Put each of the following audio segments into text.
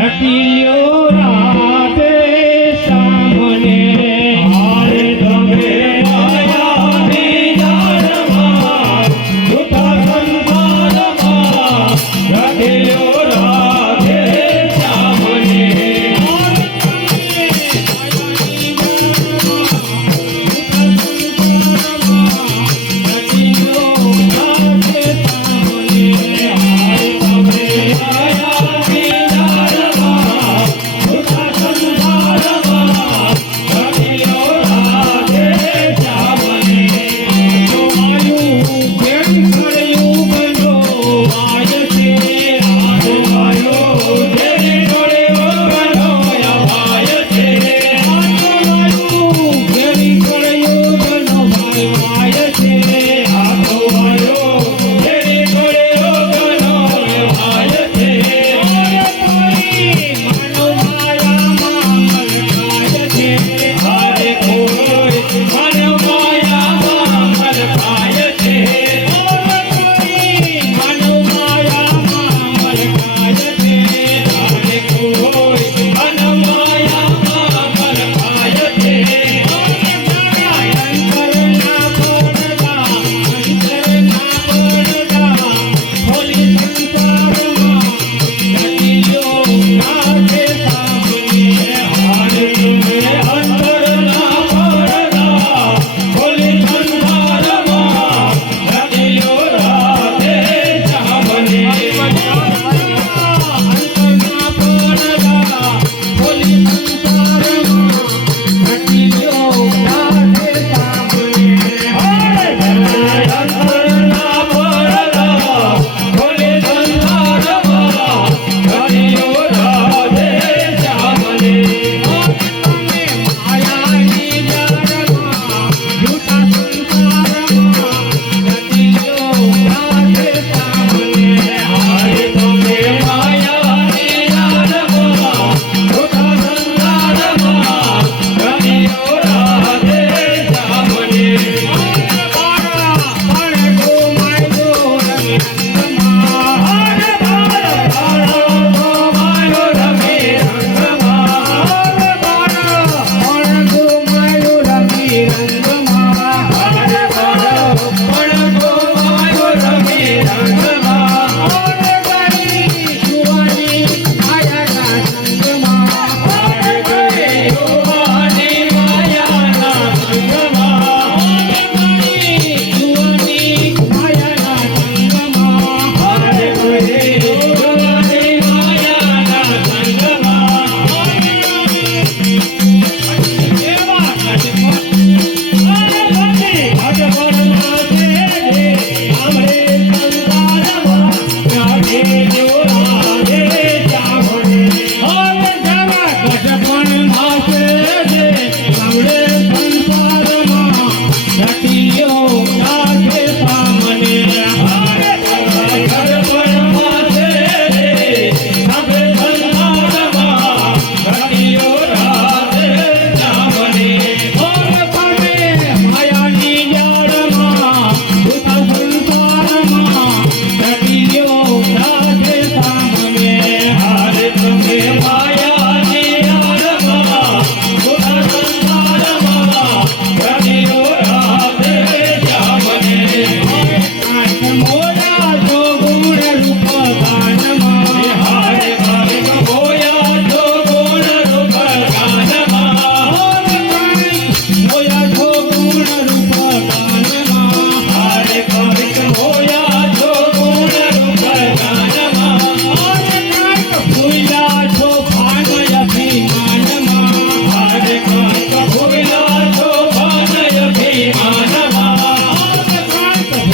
happy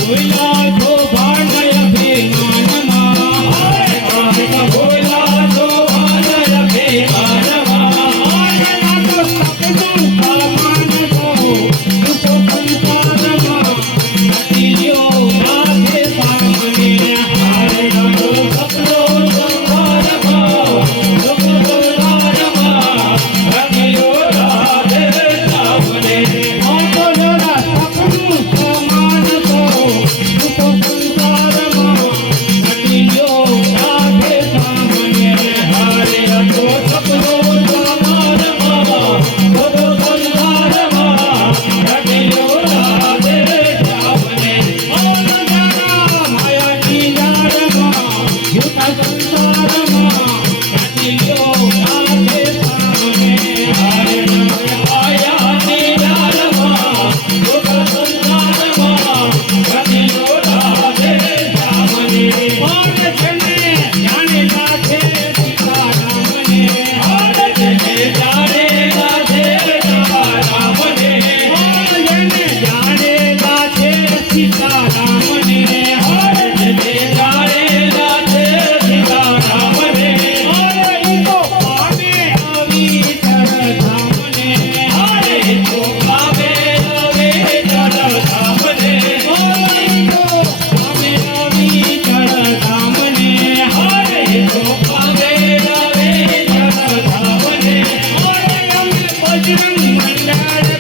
We are. Party! Thank you.